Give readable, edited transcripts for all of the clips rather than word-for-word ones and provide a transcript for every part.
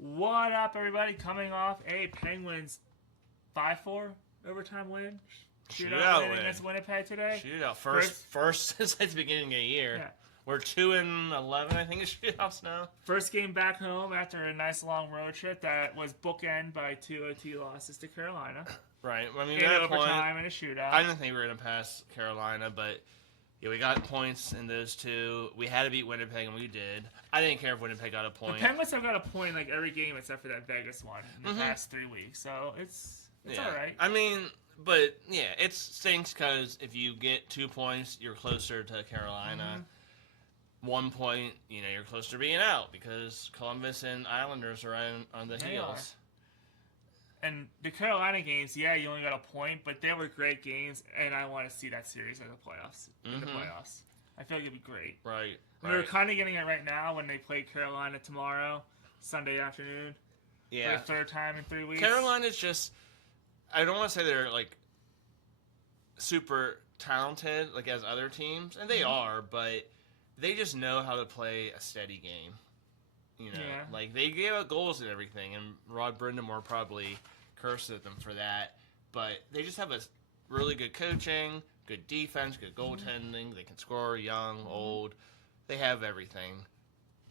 What up, everybody? Coming off a Penguins 5-4 overtime win. Shootout win against Winnipeg today. Shootout first since the beginning of the year. Yeah. We're 2-11, I think, in shootouts now. First game back home after a nice long road trip that was bookended by 2 OT losses to Carolina. Right. I mean, In overtime and a shootout. I didn't think we were going to pass Carolina, but yeah, we got points in those two. We had to beat Winnipeg, and we did. I didn't care if Winnipeg got a point. The Penguins have got a point like every game except for that Vegas one in the past 3 weeks, so it's all right. I mean, but yeah, it stinks because if you get 2 points, you're closer to Carolina. 1 point, you're closer to being out because Columbus and Islanders are on the heels. And the Carolina games, yeah, you only got a point, but they were great games, and I want to see that series in the playoffs. I feel like it'd be great. Right. We're kind of getting it right now when they play Carolina tomorrow, Sunday afternoon. Yeah. For the third time in 3 weeks. Carolina's just, I don't want to say they're like super talented like as other teams, and they are, but they just know how to play a steady game. Like they gave up goals and everything, and Rod Brindamore probably cursed at them for that. But they just have a really good coaching, good defense, good goaltending. They can score, young, old. They have everything.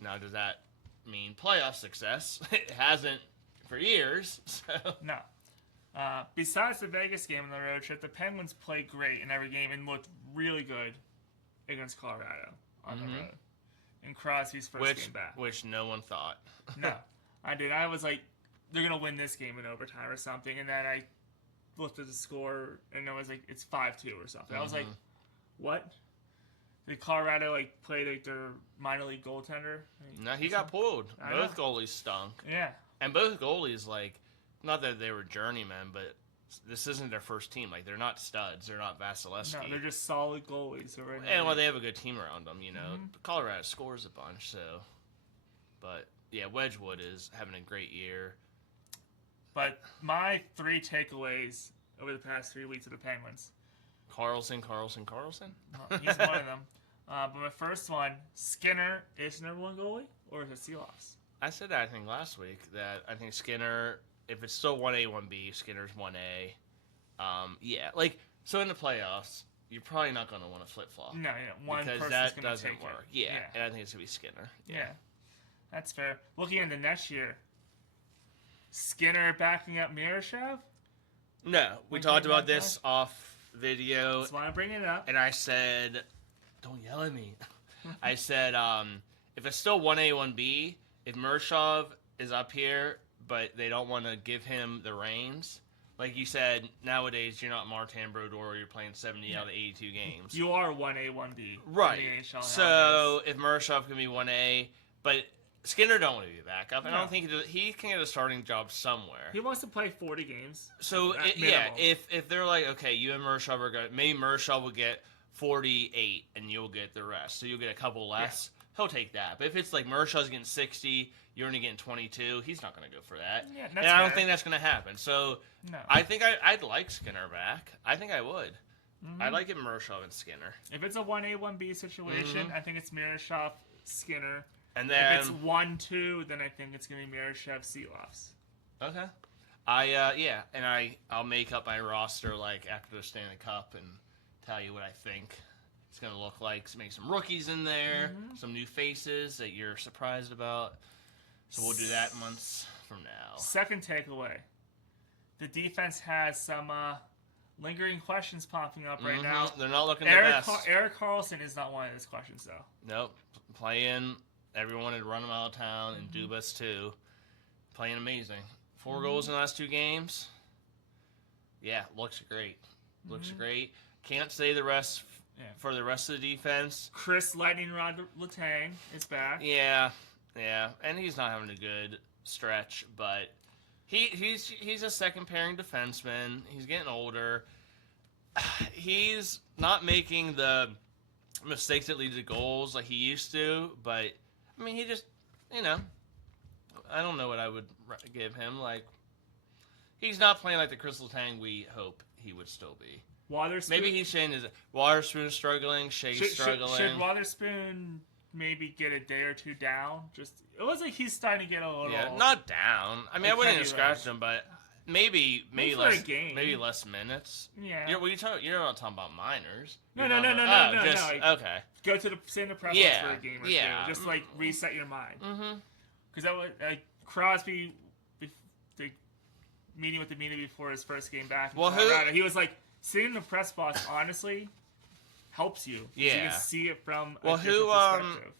Now, does that mean playoff success? It hasn't for years. So no. Besides the Vegas game on the road trip, the Penguins played great in every game and looked really good against Colorado on the road. In Crosby's first game back. Which no one thought. No. I did. I was like, they're going to win this game in overtime or something. And then I looked at the score, and it was like, it's 5-2 or something. I was like, what? Did Colorado, play, their minor league goaltender? No, he got pulled. Both goalies stunk. Yeah. And both goalies, not that they were journeymen, but this isn't their first team. They're not studs. They're not Vasilevsky. No, they're just solid goalies. They have a good team around them, Colorado scores a bunch, so. But, yeah, Wedgwood is having a great year. But my 3 takeaways over the past 3 weeks of the Penguins. Carlson. Well, he's one of them. But my first one, Skinner is the number 1 goalie, or is it Seeloffs? I said that, I think, last week, that I think Skinner... If it's still 1A, 1B, Skinner's 1A. So in the playoffs, you're probably not going to want to flip-flop. No, one because that doesn't work. Yeah, and I think it's going to be Skinner. Yeah, that's fair. Looking into next year, Skinner backing up Miroshov? No, we talked about this off video. That's why I'm bringing it up. And I said, don't yell at me. I said, if it's still 1A, 1B, if Miroshov is up here, but they don't want to give him the reins. Like you said, nowadays you're not Martin Brodeur where you're playing 70 out of 82 games. You are 1A, 1B. Right. So if Miroshov can be 1A, but Skinner don't want to be backup, and I don't think he can get a starting job somewhere. He wants to play 40 games. So, if they're like, okay, you and Miroshov are going, maybe Miroshov will get 48 and you'll get the rest. So you'll get a couple less. Yeah. He'll take that. But if it's like Mirshav's getting 60, you're only getting 22, he's not going to go for that. Yeah, and I don't think that's going to happen. So I think I'd like Skinner back. I think I would. I'd like it Mirshov and Skinner. If it's a 1A, 1B situation, I think it's Miroshov, Skinner. And then if it's 1-2, then I think it's going to be Miroshov, Seeloffs. Okay. I'll make up my roster after the Stanley Cup and tell you what I think it's going to look like. Maybe some rookies in there, some new faces that you're surprised about. So we'll do that months from now. Second takeaway. The defense has some lingering questions popping up right now. They're not looking the best. Erik Karlsson is not one of those questions, though. Nope. Playing, everyone had run him out of town, and Dubas too. Playing amazing. 4 goals in the last 2 games. Yeah, looks great. Looks great. Can't say the rest for the rest of the defense. Chris Lightning Rod Letang is back. Yeah, and he's not having a good stretch, but he's a second pairing defenseman. He's getting older. He's not making the mistakes that lead to goals like he used to, but I mean, he just, I don't know what I would give him. He's not playing like the Chris Letang we hope he would still be. Waterspoon. Maybe he's saying Waterspoon's struggling, Shea's struggling. Should Waterspoon maybe get a day or two down. Just it was like he's starting to get a little. Yeah, not down. I mean, I Like wouldn't have Kenny scratched Rose. him, but maybe Maybe for a less, game. maybe less minutes. Yeah. You're not talking about minors. No, You're no, talking no, about- no, oh, no, just, no. Okay. Go to the sit in the press Yeah, box for a game or yeah. two. Just like reset your mind. Mm-hmm. Because that was Crosby, the meeting with the media before his first game back in Well, Colorado, he was like sitting in the press box. Honestly, helps you. 'Cause you Yeah. can see it from Well, a different perspective.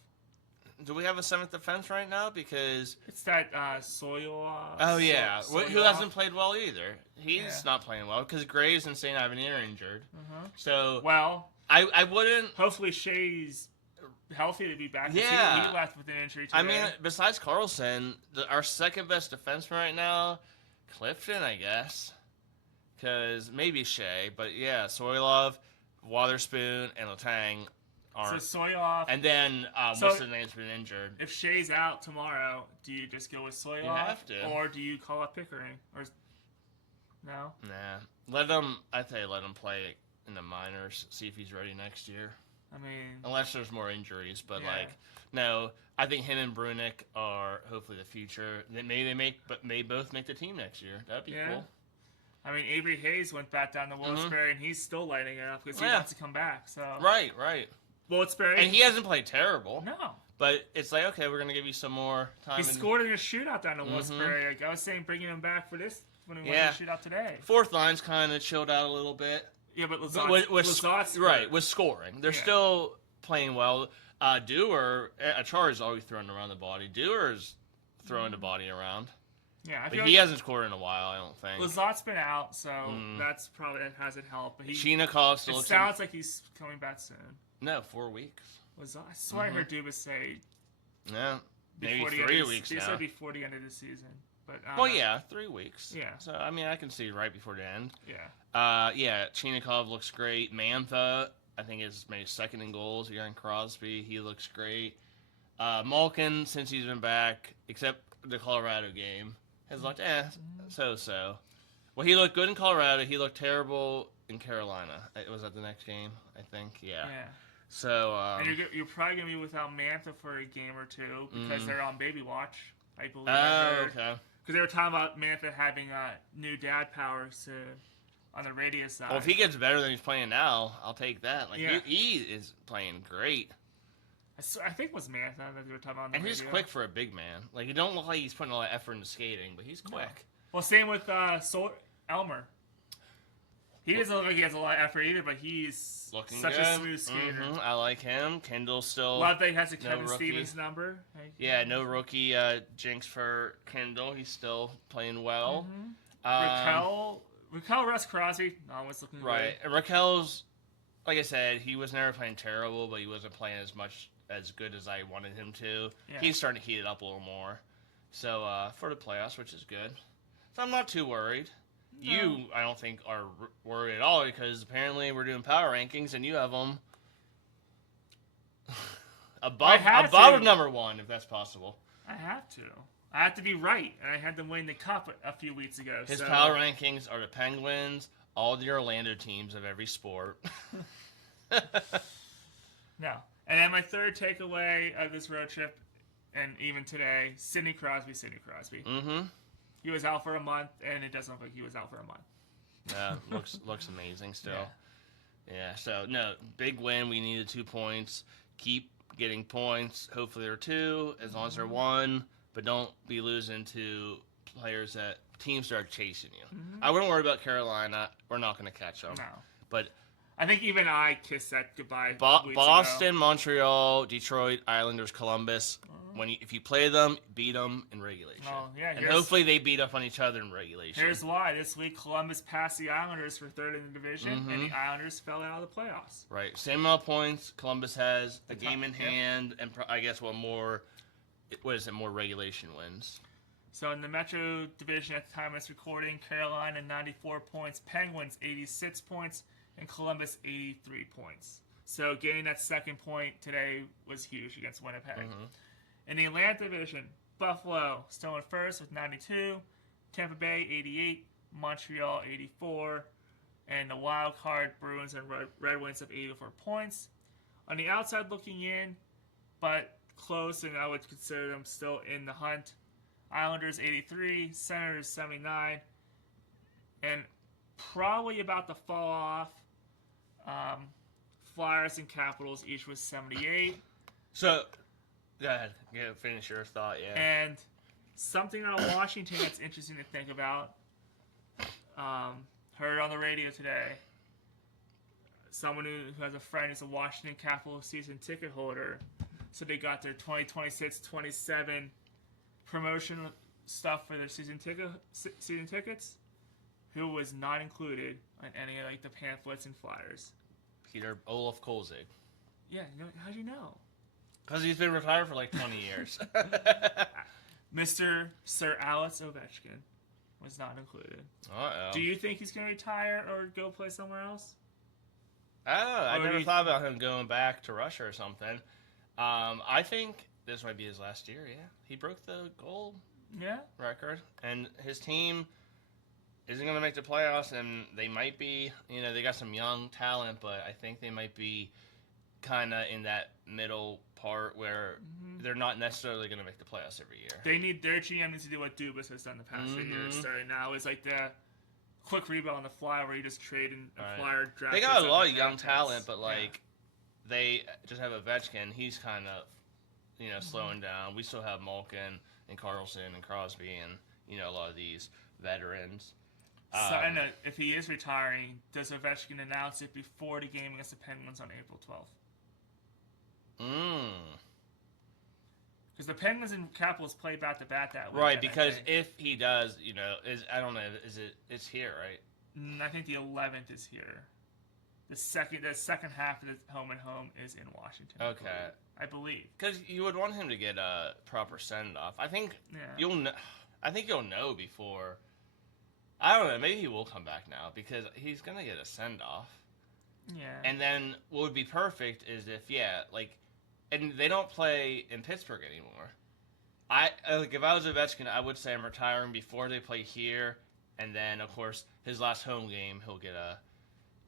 Do we have a seventh defense right now? Because It's that Soil. oh yeah, who Soilov. hasn't played well either? He's Yeah. not playing well because Graves and St. Avenir are injured. Uh-huh. So Well, I wouldn't. hopefully Shea's healthy to be back. 'Cause Yeah. he left with an injury today. I mean, besides Carlson, our second best defenseman right now, Clifton, I guess. Because maybe Shea, but yeah, Soilov, Waterspoon, and Letang so aren't. Soilov. And then So- what's his name's been injured. If Shea's out tomorrow, do you just go with Soilov? You have to. Or do you call up Pickering? Or no? Nah, let him. I tell you, let him play in the minors. See if he's ready next year. I mean, Unless there's more injuries, but Yeah. no. I think him and Brunick are hopefully the future. May both make the team next year. That'd be Yeah. cool. Avery Hayes went back down to Wilkes-Barre, and he's still lighting it up because he Yeah. wants to come back. So Right. Wilkes-Barre, And he hasn't played terrible. no, But it's like, okay, we're going to give you some more time. he scored in a shootout down to Wilkes-Barre. Like I was saying, bringing him back for this when we went to the shootout today. Fourth line's kind of chilled out a little bit. Yeah, but With Lazat's right, with scoring. They're Yeah. still playing well. Dewar, Achari's always throwing around the body. Dewar's throwing the body around. Yeah, I But feel he like hasn't scored in a while, I don't think. Lazat's been out, so that's probably that hasn't helped. But Chinakhov it still looks sounds like he's coming back soon. No, 4 weeks. Lazat, I swear I heard Dubas say Yeah, maybe before the 3 end of weeks He now. said before the end of the season. But Well, yeah, 3 weeks. Yeah. So, I mean, I can see right before the end. yeah. Yeah, Chinakhov looks great. Mantha, I think, is maybe second in goals behind Crosby. He looks great. Malkin, since he's been back, except the Colorado game, has looked so-so. Well, he looked good in Colorado. He looked terrible in Carolina. It was at the next game, I think. Yeah. So, And you're probably gonna be without Mantha for a game or two because they're on baby watch. I believe. oh, okay. Because they were talking about Mantha having new dad powers on the radius side. Well, if he gets better than he's playing now, I'll take that. Like, Yeah. he is playing great. I think it was Mantha that they were talking about. On the And he's radio. quick for a big man. Like, he don't look like he's putting a lot of effort into skating, but he's quick. Well, same with Elmer. He doesn't look like he has a lot of effort either, but he's Looking such good. a smooth skater. I like him. Kendall's still... Love that he has a No Kevin rookie. Stevens number. Like, Yeah, no rookie jinx for Kendall. He's still playing well. Raquel Russ Crosby, always looking Right. And Raquel's, like I said, he was never playing terrible, but he wasn't playing as good as I wanted him to. Yeah. He's starting to heat it up a little more. So, for the playoffs, which is good. So I'm not too worried. No. You, I don't think, are worried at all because apparently we're doing power rankings and you have them above to. number one, if that's possible. I have to. I have to be right, and I had them win the cup a few weeks ago. His so. power rankings are the Penguins, all the Orlando teams of every sport. No. And then my third takeaway of this road trip, and even today, Sidney Crosby. Mm-hmm. He was out for a month, and it doesn't look like he was out for a month. Yeah, looks amazing still. Yeah, so, no, big win. We needed 2 points. Keep getting points. Hopefully they're 2, as long as they're 1. But don't be losing to teams that are chasing you. I wouldn't worry about Carolina. We're not going to catch them. No. But I think even I kissed that goodbye. weeks Boston, ago. Montreal, Detroit, Islanders, Columbus. If you play them, beat them in regulation. Oh, yeah, and hopefully they beat up on each other in regulation. Here's why. This week, Columbus passed the Islanders for third in the division, and the Islanders fell out of the playoffs. Right. Same amount of points. Columbus has a The game in top- yep. hand, and I guess more regulation wins. So in the Metro Division at the time of this recording, Carolina 94 points, Penguins 86 points, and Columbus 83 points. So getting that second point today was huge against Winnipeg. In the Atlantic Division, Buffalo still in first with 92, Tampa Bay 88, Montreal 84, and the wild card Bruins and Red Wings have 84 points. On the outside looking in, but close, and I would consider them still in the hunt. Islanders 83, Senators 79, and probably about to fall off. Flyers and Capitals each with 78. So, go ahead. Finish your thought, yeah. And something out of Washington that's interesting to think about. Heard on the radio today. Someone who has a friend is a Washington Capitals season ticket holder. So they got their 2026-27 promotion stuff for their season tickets. Who was not included on any of like the pamphlets and flyers? Peter Olaf Kolzig. Yeah, how'd you know? Because he's been retired for like 20 years. Mr. Sir Alex Ovechkin was not included. Uh-oh. Do you think he's going to retire or go play somewhere else? I don't know. I Or never do you- thought about him going back to Russia or something. I think this might be his last year, yeah. He broke the goal Yeah. record, and his team isn't going to make the playoffs, and they might be, they got some young talent, but I think they might be kind of in that middle part where they're not necessarily going to make the playoffs every year. They need their GM needs to do what Dubas has done the past few years. Starting now is like the quick rebound on the fly where you just trade and flyer draft. They picks got a up lot and of young draft talent, picks. but like they just have Ovechkin. He's kind of slowing down. We still have Malkin and Carlson and Crosby and a lot of these veterans. So, and if he is retiring, does Ovechkin announce it before the game against the Penguins on April 12th? Because the Penguins and Capitals play back to back that weekend. Right, because if he does, I don't know, it's here, right? I think the 11th is here. The second half of the home and home is in Washington. Okay. I believe. Because you would want him to get a proper send off. I think you'll know before. I don't know. Maybe he will come back now because he's gonna get a send off. Yeah. And then what would be perfect is if and they don't play in Pittsburgh anymore. If I was Ovechkin, I would say I'm retiring before they play here, and then of course his last home game he'll get a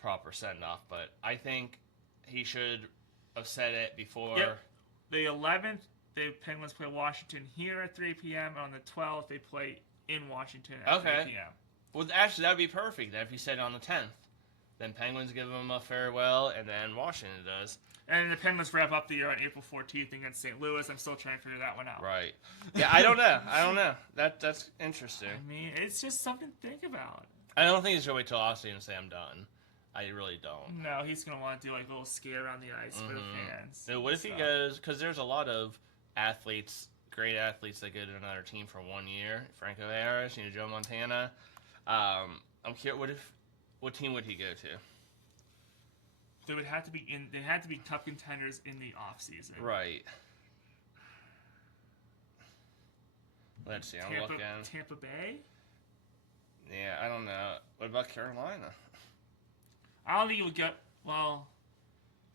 proper send off. But I think he should have said it before. Yep. The 11th, the Penguins play Washington here at 3 p.m. And on the 12th, they play in Washington at 3 p.m. Well, actually, that would be perfect if he said it on the 10th. Then Penguins give him a farewell, and then Washington does. And the Penguins wrap up the year on April 14th against St. Louis. I'm still trying to figure that one out. Right. Yeah, I don't know. That's interesting. I mean, it's just something to think about. I don't think he's going to wait till Austin and say I'm done. I really don't. No, he's going to want to do like a little skate around the ice for the fans. So what if he goes, because there's a lot of athletes, great athletes that go to another team for 1 year. Franco Harris, Joe Montana. I'm curious, what team would he go to? They would have to be they had to be tough contenders in the off season. Right. Let's see, I'm looking. Tampa Bay? Yeah, I don't know. What about Carolina? I don't think it would go. Well,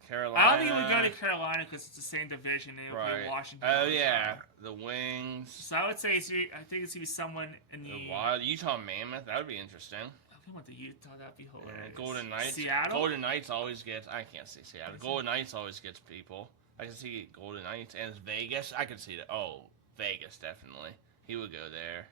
Carolina. I don't think it would go to Carolina because it's the same division. They would play Washington. Oh yeah, the Wings. So I would say I think it's gonna be someone in the Wild Utah Mammoth. That would be interesting. I want the Utah. That'd be hilarious. Golden Knights. Seattle. Golden Knights always gets. I can't see Seattle. Golden Knights always gets people. I can see Golden Knights and Vegas. I could see that. Oh, Vegas definitely. He would go there.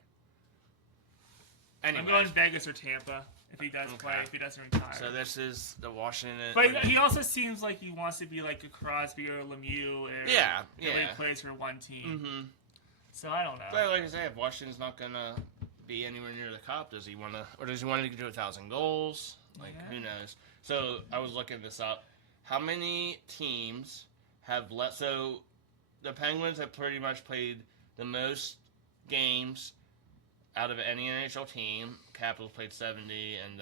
Anyways. I'm going Vegas or Tampa if he does play. If he doesn't retire. So this is the Washington. But he also seems like he wants to be like a Crosby or a Lemieux. Yeah. He plays for one team. Mm-hmm. So I don't know. But like I say, if Washington's not gonna be anywhere near the Cup, does he want to, or does he want to get to 1,000 goals? Like who knows? So I was looking this up. How many teams have let? So the Penguins have pretty much played the most games out of any NHL team. Capitals played 70, and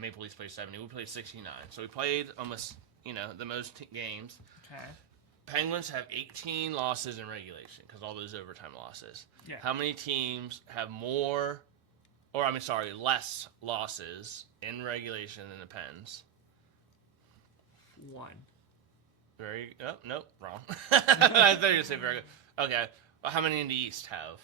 Maple Leafs played 70. We played 69. So we played almost, the most games. Okay. Penguins have 18 losses in regulation because all those overtime losses. Yeah. How many teams have less losses in regulation than the Pens? 1. Nope, wrong. I thought you were going to say very good. Okay. Well, how many in the East have?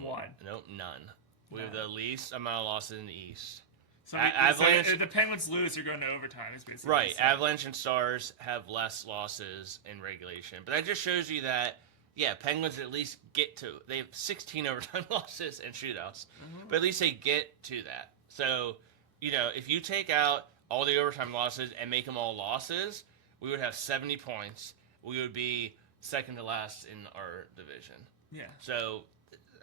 1. Nope, none. We have the least amount of losses in the East. So, Avalanche. if the Penguins lose, you're going to overtime. Is basically Right. what you're saying. Avalanche and Stars have less losses in regulation. But that just shows you that, yeah, Penguins at least get to. They have 16 overtime losses and shootouts. But at least they get to that. So, if you take out all the overtime losses and make them all losses, we would have 70 points. We would be second to last in our division. Yeah. So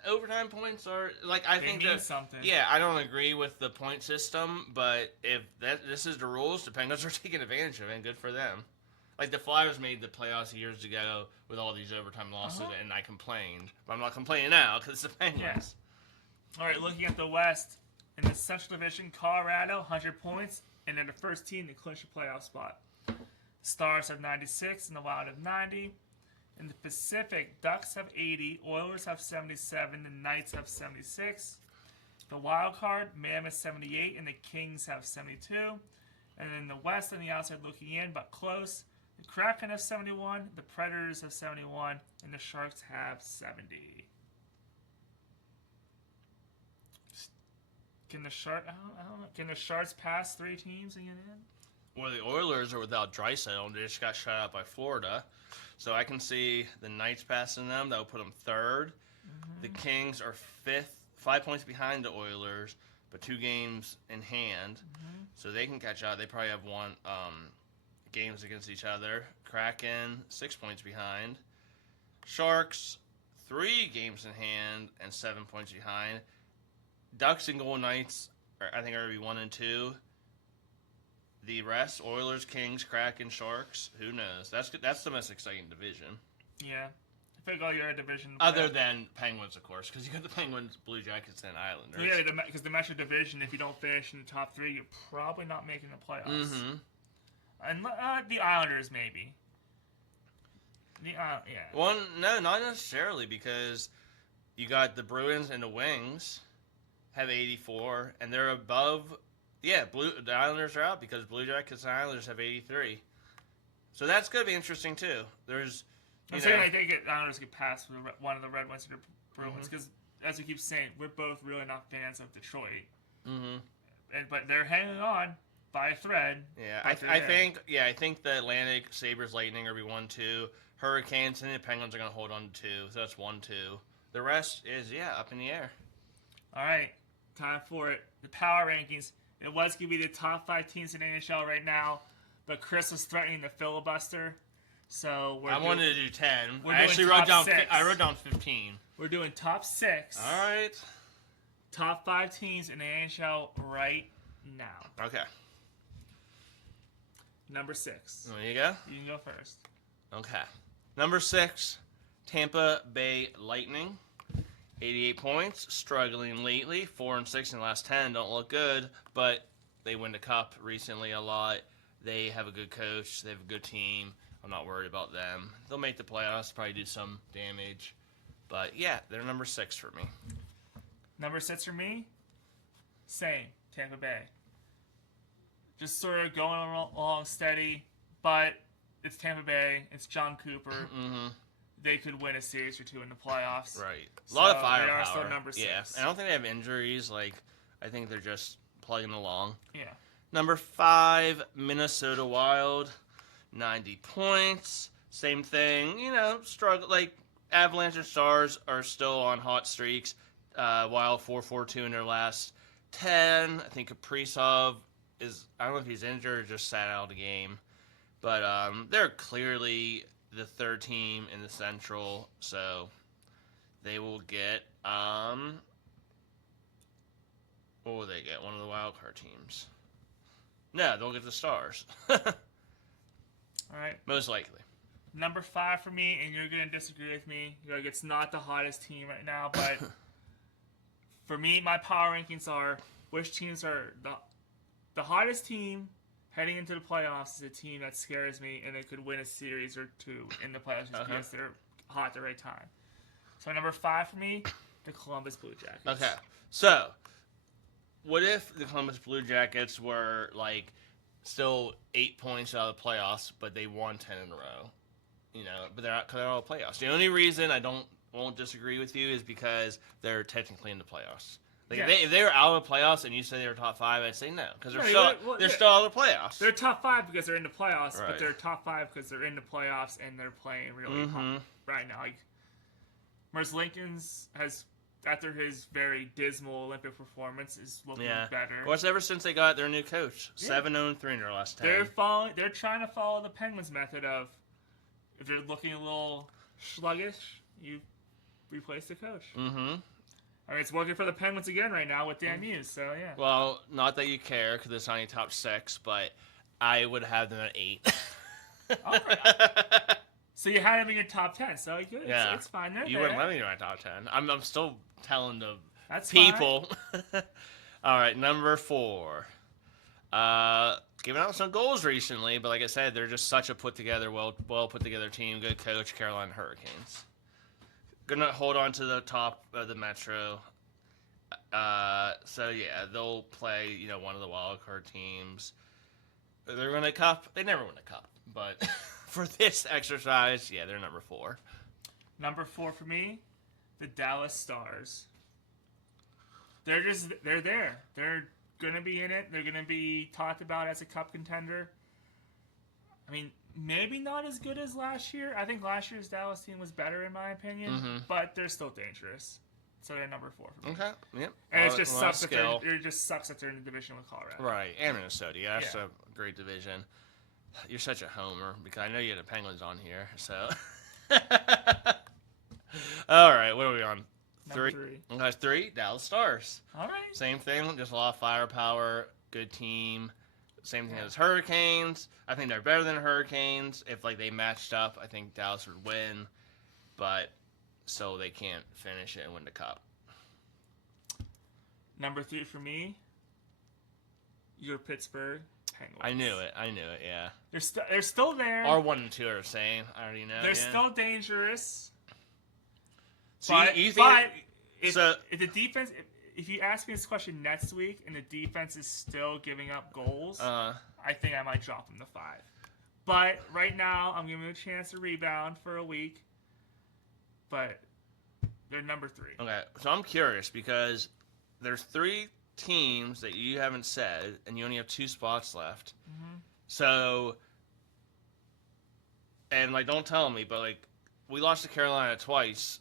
overtime points are They mean something. Yeah, I don't agree with the point system, but if this is the rules, the Penguins are taking advantage of it, and good for them. Like the Flyers made the playoffs years ago with all these overtime losses, and I complained, but I'm not complaining now because it's the Penguins. All right, looking at the West in the Central Division, Colorado 100 points, and they're the first team to clinch a playoff spot. Stars have 96, and the Wild have 90. In the Pacific, Ducks have 80, Oilers have 77, the Knights have 76. The Wild Card, Mammoth 78, and the Kings have 72. And in the West, on the outside looking in, but close, the Kraken have 71, the Predators have 71, and the Sharks have 70. Can the Sharks pass 3 teams and get in? Well, the Oilers are without Draisaitl, and they just got shut out by Florida. So I can see the Knights passing them. That would put them third. The Kings are fifth, 5 points behind the Oilers, but 2 games in hand. So they can catch up. They probably have won games against each other. Kraken, 6 points behind. Sharks, 3 games in hand and 7 points behind. Ducks and Golden Knights, I think, are going to be 1 and 2. The rest, Oilers, Kings, Kraken, Sharks, who knows? That's the most exciting division. Yeah. I think all your division... Other than Penguins, of course, because you got the Penguins, Blue Jackets, and Islanders. Yeah, because the Metro Division, if you don't finish in the top 3, you're probably not making the playoffs. And the Islanders, maybe. Yeah. Well, no, not necessarily, because you got the Bruins and the Wings have 84, and they're above... Yeah, the Islanders are out because Blue Jackets and Islanders have 83. So that's going to be interesting, too. I'm saying I think the Islanders get past one of the Red Wings or the Bruins because, as we keep saying, we're both really not fans of Detroit. But they're hanging on by a thread. Yeah, I think the Atlantic, Sabres, Lightning are going to be 1-2. Hurricanes and the Penguins are going to hold on to 2. So that's 1-2. The rest is, up in the air. All right, time for it. The power rankings. It was going to be the top 5 teams in the NHL right now, but Chris was threatening the filibuster, so I wanted to do 10. I actually wrote down 6. I wrote down 15. We're doing top 6. All right. Top 5 teams in the NHL right now. Okay. Number 6. There you go. You can go first. Okay. Number 6, Tampa Bay Lightning. 88 points, struggling lately. 4-6 in the last 10, don't look good, but they win the cup recently a lot. They have a good coach. They have a good team. I'm not worried about them. They'll make the playoffs, probably do some damage. But, yeah, they're number 6 for me. Number 6 for me? Same, Tampa Bay. Just sort of going along steady, but it's Tampa Bay. It's John Cooper. They could win a series or 2 in the playoffs. Right. A lot of firepower. They are still number 6. Yeah. I don't think they have injuries. I think they're just plugging along. Yeah. Number 5, Minnesota Wild. 90 points. Same thing. Struggle. Avalanche and Stars are still on hot streaks. Wild 4-4-2 in their last 10. I think Kaprizov is... I don't know if he's injured or just sat out of the game. But they're clearly... the 3rd team in the Central, so they will get, what will they get? One of the wild card teams. No, they'll get the Stars. All right. Most likely. Number 5 for me, and you're going to disagree with me. It's not the hottest team right now, but for me, my power rankings are which teams are the hottest team. Heading into the playoffs is a team that scares me, and they could win a series or 2 in the playoffs just because they're hot at the right time. So number 5 for me, the Columbus Blue Jackets. Okay, so what if the Columbus Blue Jackets were still 8 points out of the playoffs, but they won 10 in a row? But they're not because they're all playoffs. The only reason I won't disagree with you is because they're technically in the playoffs. Like Yes. if they were out of the playoffs and you say they were top 5, I'd say no because they're No, they're still out of the playoffs. They're top 5 because they're in the playoffs, Right. but they're top 5 because they're in the playoffs and they're playing really hot right now. Like Merce Lincoln's has, after his very dismal Olympic performance, is looking better. Well, it's ever since they got their new coach, 7-0-3 in their last 10. They're trying to follow the Penguins method of, if they're looking a little sluggish, you replace the coach. Mm-hmm. I mean, it's working for the Penguins again right now with Dan Hughes, so yeah. Well, not that you care because it's only top 6, but I would have them at 8. So you had him in your top 10, so good. Yeah. It's fine. You wouldn't let me in my top 10. I'm still telling the That's people. All right, number 4. Giving out some goals recently, but like I said, they're just such a well put together team. Good coach, Carolina Hurricanes. Gonna hold on to the top of the Metro. So yeah, they'll play one of the wild card teams. They're gonna cup. They never win a cup, but for this exercise, yeah, they're number 4. Number 4 for me, the Dallas Stars. They're there. They're gonna be in it. They're gonna be talked about as a cup contender. I mean, maybe not as good as last year. I think last year's Dallas team was better in my opinion, but they're still dangerous. So they're number 4 for me. Okay. Yep. And it just sucks that they're in the division with Colorado. Right, and Minnesota. Yeah, that's a great division. You're such a homer because I know you had the Penguins on here. So, all right, what are we on? Number 3. 3. Okay, 3. Dallas Stars. All right. Same thing, just a lot of firepower. Good team. Same thing as Hurricanes. I think they're better than Hurricanes. If they matched up, I think Dallas would win, but so they can't finish it and win the cup. Number 3 for me, your Pittsburgh Penguins. I knew it. Yeah. They're still there. Our 1 and 2 are the same. I already know. They're still dangerous. See, but you think if the defense, if you ask me this question next week and the defense is still giving up goals, I think I might drop them to 5. But right now, I'm giving them a chance to rebound for a week. But they're number 3. Okay, so I'm curious because there's 3 teams that you haven't said, and you only have 2 spots left. Mm-hmm. So, and don't tell me, but we lost to Carolina twice.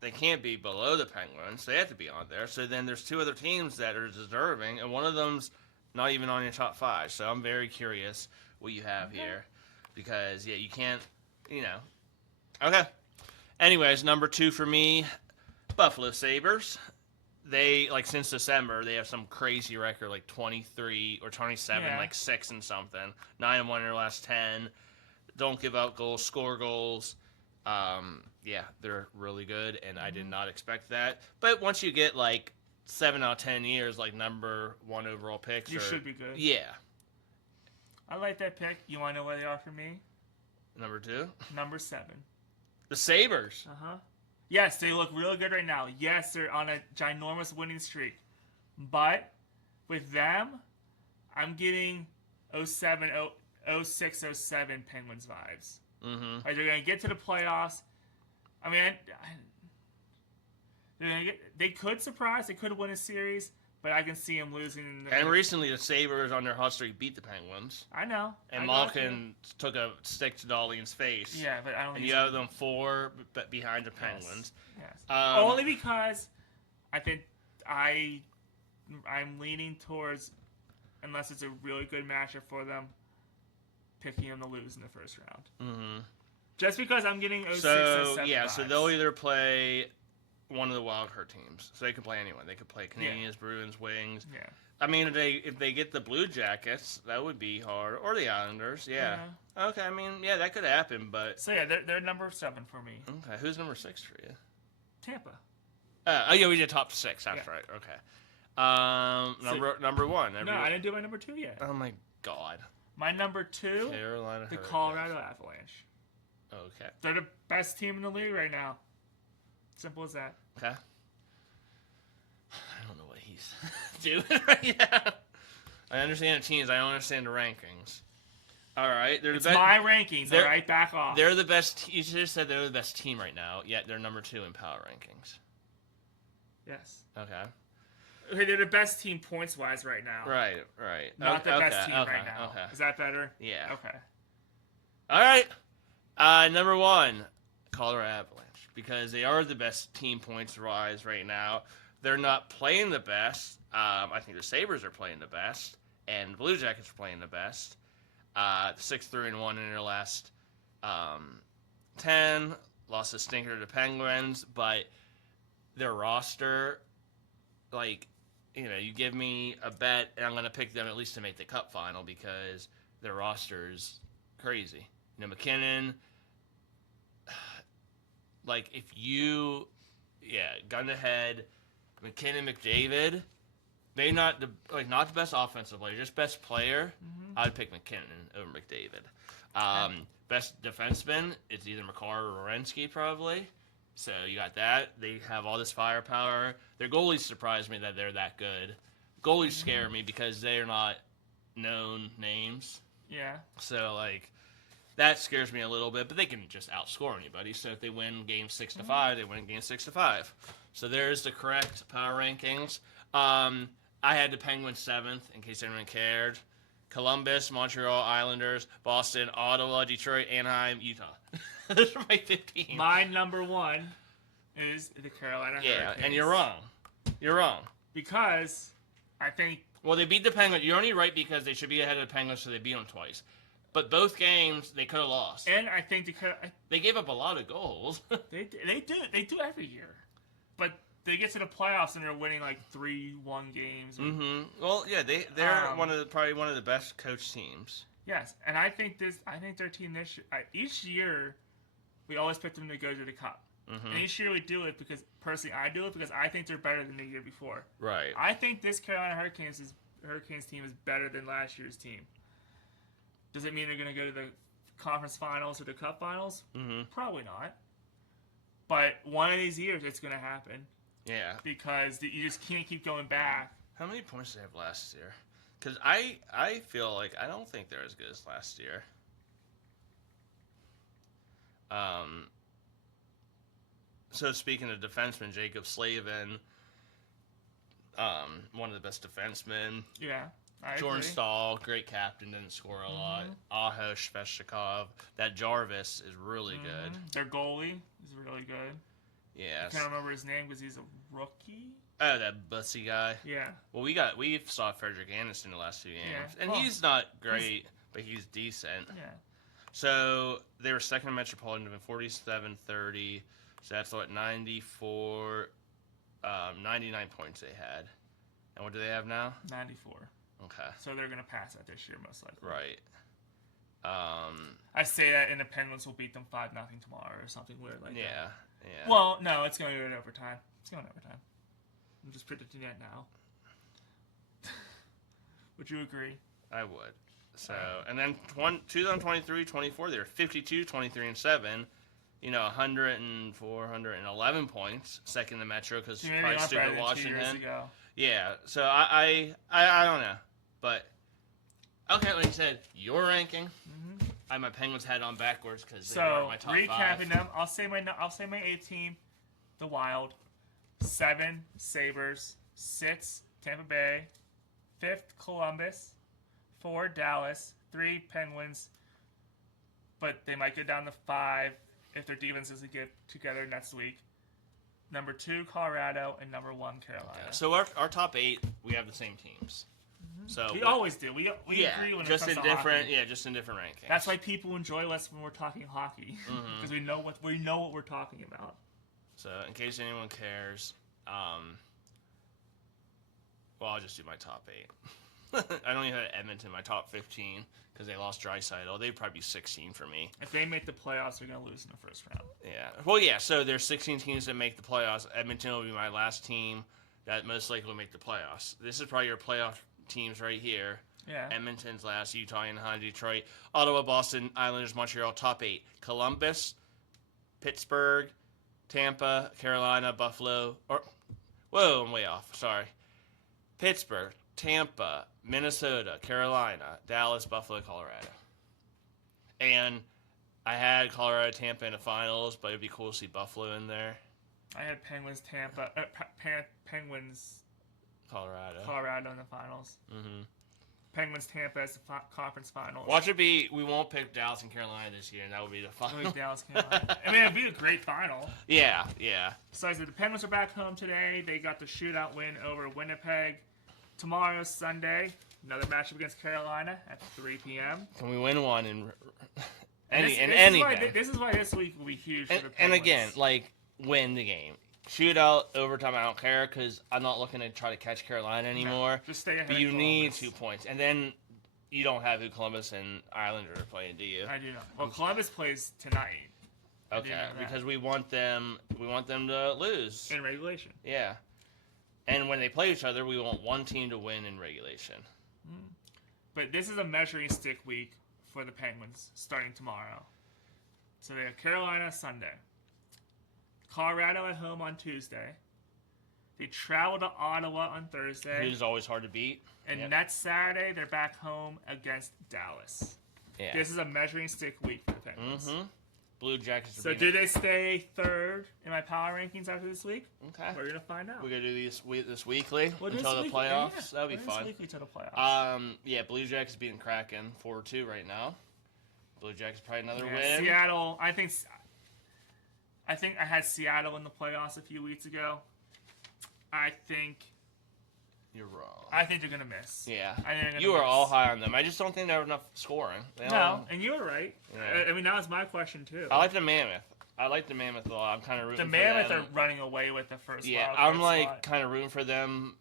They can't be below the Penguins. They have to be on there. So then there's 2 other teams that are deserving, and one of them's not even on your top 5. So I'm very curious what you have here because, yeah, you can't, Okay. Anyways, number 2 for me, Buffalo Sabres. They, since December, they have some crazy record, 23 or 27, 6 and something. 9-1 in their last 10. Don't give up goals, score goals. Yeah, they're really good, and I did not expect that. But once you get 7 out of 10 years, number 1 overall picks, you should be good. Yeah. I like that pick. You want to know where they are for me? Number 2, number 7. The Sabres. Yes, they look really good right now. Yes, they're on a ginormous winning streak, but with them, I'm getting 06, 07 Penguins vibes. Mm-hmm. They're gonna get to the playoffs. I mean, they could surprise. They could win a series, but I can see them losing. And recently, the Sabres on their hot streak beat the Penguins. I know. And Malkin took a stick to Dahlin's face. Yeah, but I don't. And you have them 4 behind the Penguins. Yes. Only Only because I think I'm leaning towards, unless it's a really good matchup for them, picking them to lose in the first round. Mm-hmm. Just because I'm getting 06, so 07 yeah, vibes. so they'll either play one of the wild card teams, so they could play anyone. They could play Canadiens, Bruins, Wings. Yeah. I mean, if they get the Blue Jackets, that would be hard, or the Islanders. Yeah. Okay. I mean, yeah, that could happen, but so yeah, they're number 7 for me. Okay. Who's number 6 for you? Tampa. Oh yeah, we did top 6. That's right. Okay. Number 1. No, I didn't do my number 2 yet. Oh my God. My number 2, Carolina the Hurricanes. Colorado Avalanche. Okay. They're the best team in the league right now. Simple as that. Okay. I don't know what he's doing right now. I understand the teams. I don't understand the rankings. All right. It's my rankings. All right, back off. They're the best. You should have said they're the best team right now, yet they're number 2 in power rankings. Yes. Okay. Okay, they're the best team points-wise right now. Right. Not the best team okay, right now. Okay. Is that better? Yeah. Okay. All right. Number 1, Colorado Avalanche, because they are the best team points-wise right now. They're not playing the best. I think the Sabres are playing the best, and the Blue Jackets are playing the best. 6-3-1 in their last 10. Lost a stinker to the Penguins, but their roster, you give me a bet, and I'm going to pick them at least to make the Cup final because their roster is crazy. McKinnon, gun to head, McKinnon, McDavid, maybe not the best offensive player, just best player. Mm-hmm. I'd pick McKinnon over McDavid. Best defenseman, it's either Makar or Werenski probably. So you got that. They have all this firepower. Their goalies surprised me that they're that good. Goalies scare me because they're not known names. Yeah. So that scares me a little bit, but they can just outscore anybody. So if they win game 6-5, they win game 6-5. So there's the correct power rankings. I had the Penguins 7th, in case anyone cared. Columbus, Montreal, Islanders, Boston, Ottawa, Detroit, Anaheim, Utah. Those are my 15. My number 1 is the Carolina Hurricanes. And you're wrong. You're wrong. Because I think... Well, they beat the Penguins. You're only right because they should be ahead of the Penguins, so they beat them twice. But both games, they could have lost. And I think they gave up a lot of goals. They do every year. But they get to the playoffs and they're winning 3-1 games. Mm-hmm. Well, yeah, they're probably one of the best coach teams. Yes, and I think their team this year, each year, we always pick them to go to the Cup. Mm-hmm. And each year we do it because, personally, I do it because I think they're better than the year before. Right. I think this Carolina Hurricanes team is better than last year's team. Does it mean they're going to go to the conference finals or the Cup finals? Mm-hmm. Probably not. But one of these years, it's going to happen. Yeah. Because you just can't keep going back. How many points did they have last year? Because I feel like I don't think they're as good as last year. So speaking of defensemen, Jacob Slavin, one of the best defensemen. Yeah, Jordan Staal, great captain, didn't score a lot. Aho Svechnikov. That Jarvis is really good. Their goalie is really good. Yeah. I can't remember his name because he's a rookie. Oh, that bussy guy. Yeah. Well, we saw Frederick Anderson the last 2 games, and he's not great, but he's decent. Yeah. So they were second in Metropolitan, 47-30. So that's 94, 99 points they had. And what do they have now? 94. Okay. So they're gonna pass that this year, most likely. Right. I say that, and the Penguins will beat them 5-0 tomorrow or something weird like that. Yeah. Well, no, it's going to go to overtime. It's going to overtime. I'm just predicting that now. Would you agree? I would. So, and then 2023-24, they were 52, 23-7. 111 points, second in the Metro because probably stupid Washington. Yeah, so I don't know, but okay, like I said, your ranking. Mm-hmm. I have my Penguins hat on backwards because they were my top 5. Recapping them, I'll say my 8 team, the Wild, 7 Sabres, 6 Tampa Bay, 5th Columbus, 4 Dallas, 3 Penguins, but they might go down to 5 if their defense doesn't get together next week. Number 2 Colorado and number 1 Carolina. Okay. So our top 8, we have the same teams. Mm-hmm. So we always do. We agree when just it comes in to different hockey. just in different rankings. That's why people enjoy us when we're talking hockey because we know what we're talking about. So in case anyone cares, well, I'll just do my top 8. I don't even have Edmonton in my top 15 because they lost Draisaitl. They'd probably be 16 for me. If they make the playoffs, they're going to lose in the first round. Yeah. Well, yeah, so there's 16 teams that make the playoffs. Edmonton will be my last team that most likely will make the playoffs. This is probably your playoff teams right here. Yeah. Edmonton's last, Utah, Anaheim, Detroit, Ottawa, Boston, Islanders, Montreal, top 8. Columbus, Pittsburgh, Tampa, Carolina, Buffalo. Whoa, I'm way off. Sorry. Pittsburgh, Tampa, Minnesota, Carolina, Dallas, Buffalo, Colorado. And I had Colorado, Tampa in the finals, but it'd be cool to see Buffalo in there. I had Penguins, Tampa, Penguins, Colorado in the finals. Mm-hmm. Penguins Tampa as the conference finals. Watch it be. We won't pick Dallas and Carolina this year, and that will be the final. Like Dallas, Carolina. I mean, it'd be a great final. Yeah. So I said the Penguins are back home today. They got the shootout win over Winnipeg. Tomorrow, Sunday, another matchup against Carolina at 3 p.m. Can we win one in This anything? is why this week will be huge for the Penguins. And again, like, win the game. Shootout, overtime, I don't care, because I'm not looking to try to catch Carolina anymore. No, just stay ahead. But you of need Columbus. 2 points. And then you don't have who Columbus and Islanders are playing, do you? I do not. Well, Columbus plays tonight. Okay, because we want them to lose. In regulation. Yeah. And when they play each other, we want one team to win in regulation. But this is a measuring stick week for the Penguins starting tomorrow. So they have Carolina Sunday. Colorado at home on Tuesday. They travel to Ottawa on Thursday. Who's always hard to beat. And Yep. next Saturday, they're back home against Dallas. Yeah. This is a measuring stick week for the Penguins. Mm-hmm. Blue Jackets are So do they stay third in my power rankings after this week? Okay. We're going to find out. We're going to do this weekly We'll do until this the weekly, playoffs. yeah. That'll be We'll do this fun. weekly till the playoffs. Blue Jackets beating Kraken 4-2 right now. Blue Jackets probably another Yeah, win. Seattle, I think I had Seattle in the playoffs a few weeks ago. I think You're wrong. they're gonna miss. Yeah. I think they're gonna You are miss. all high on them. I just don't think they have enough scoring. No, and you were right. Yeah. I mean, that was my question too. I like the Mammoth. I like the Mammoth a lot. I'm kind of rooting The for Mammoth them. are running away with the first. Yeah, wild card I'm like spot. kind of rooting for them.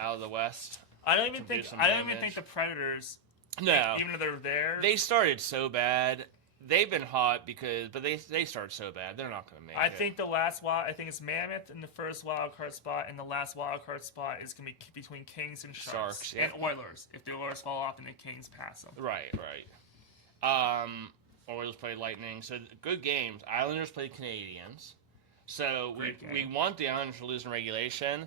Out of the West. I don't even to do think. some I don't even damage. think the Predators. No, Even though they're there. they started so bad. They've been hot but they started so bad. They're not going to make it. I think the last wild. I think it's Mammoth in the first wild card spot, and the last wild card spot is gonna be between Kings and Sharks, yeah. and Oilers. If the Oilers fall off and the Kings pass them. Right. Oilers played Lightning, so good games. Islanders played Canadians, so we Great game. want the Islanders to lose in regulation,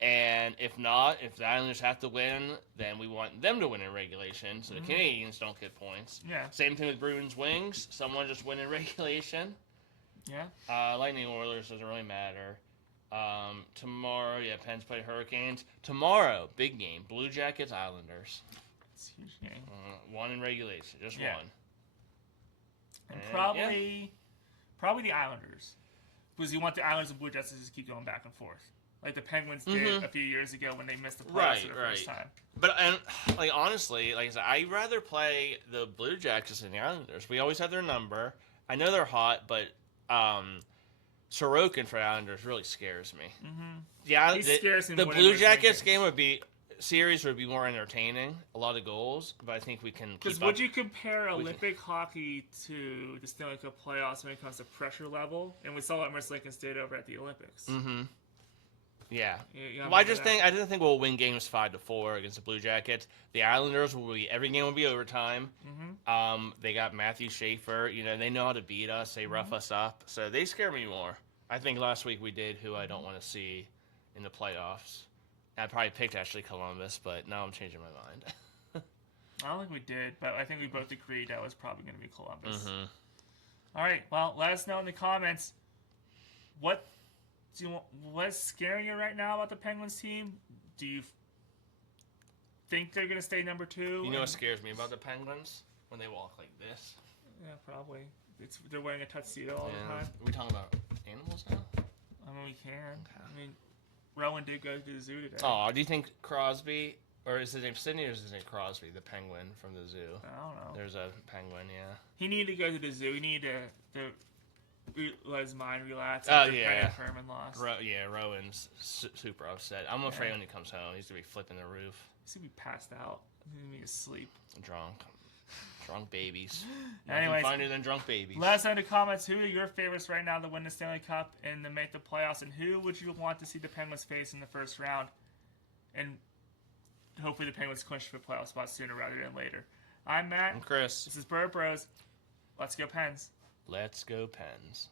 and if the Islanders have to win, then we want them to win in regulation, so the Canadians don't get points. Yeah. Same thing with Bruins Wings. Someone just win in regulation. Yeah. Lightning Oilers doesn't really matter. Tomorrow, Pens play Hurricanes. Tomorrow, big game. Blue Jackets Islanders. It's a huge game. One in regulation, just Yeah. one. And And, probably the Islanders, because you want the Islanders and Blue Jackets to just keep going back and forth, like the Penguins did a few years ago when they missed the playoffs for the first time. But honestly, like I said, I'd rather play the Blue Jackets than the Islanders. We always have their number. I know they're hot, but Sorokin for the Islanders really scares me. Mm-hmm. Yeah, He scares me the more Blue than Jackets Rankings. game would be more entertaining. A lot of goals, but I think we can keep Because up. would you compare Olympic hockey to the Stanley Cup playoffs when it comes to pressure level? And we saw what Merce Lincoln did over at the Olympics. Mm-hmm. Yeah. You Well, I didn't think we'll win games 5-4 against the Blue Jackets. The Islanders every game will be overtime. Mm-hmm. They got Matthew Schaefer. They know how to beat us. They rough us up, so they scare me more. I think last week we did who I don't want to see in the playoffs. I probably picked actually Columbus, but now I'm changing my mind. I don't think we did, but I think we both agreed that was probably going to be Columbus. Mm-hmm. All right, well, let us know in the comments what's scaring you right now about the Penguins team. Do you think they're going to stay number 2? You know what scares me about the Penguins? When they walk like this. Yeah, probably. They're wearing a tuxedo all the time. Are we talking about animals now? I mean, we can. I mean, Rowan did go to the zoo today. Oh, do you think Crosby, or is his name Sidney, or is his name Crosby, the penguin from the zoo? I don't know. There's a penguin, yeah. He needed to go to the zoo. He needed to let his mind relax Oh, after yeah. Brendan Herman lost. Rowan's super upset. I'm afraid when he comes home, he's going to be flipping the roof. He's going to be passed out. He's going to be asleep. Drunk babies. Anyways, Nothing finer than drunk babies. Let us know in the comments who are your favorites right now to win the Stanley Cup and to make the playoffs, and who would you want to see the Penguins face in the first round, and hopefully the Penguins clinch for playoff spots sooner rather than later. I'm Matt. I'm Chris. This is Bird Bros. Let's go Pens. Let's go Pens.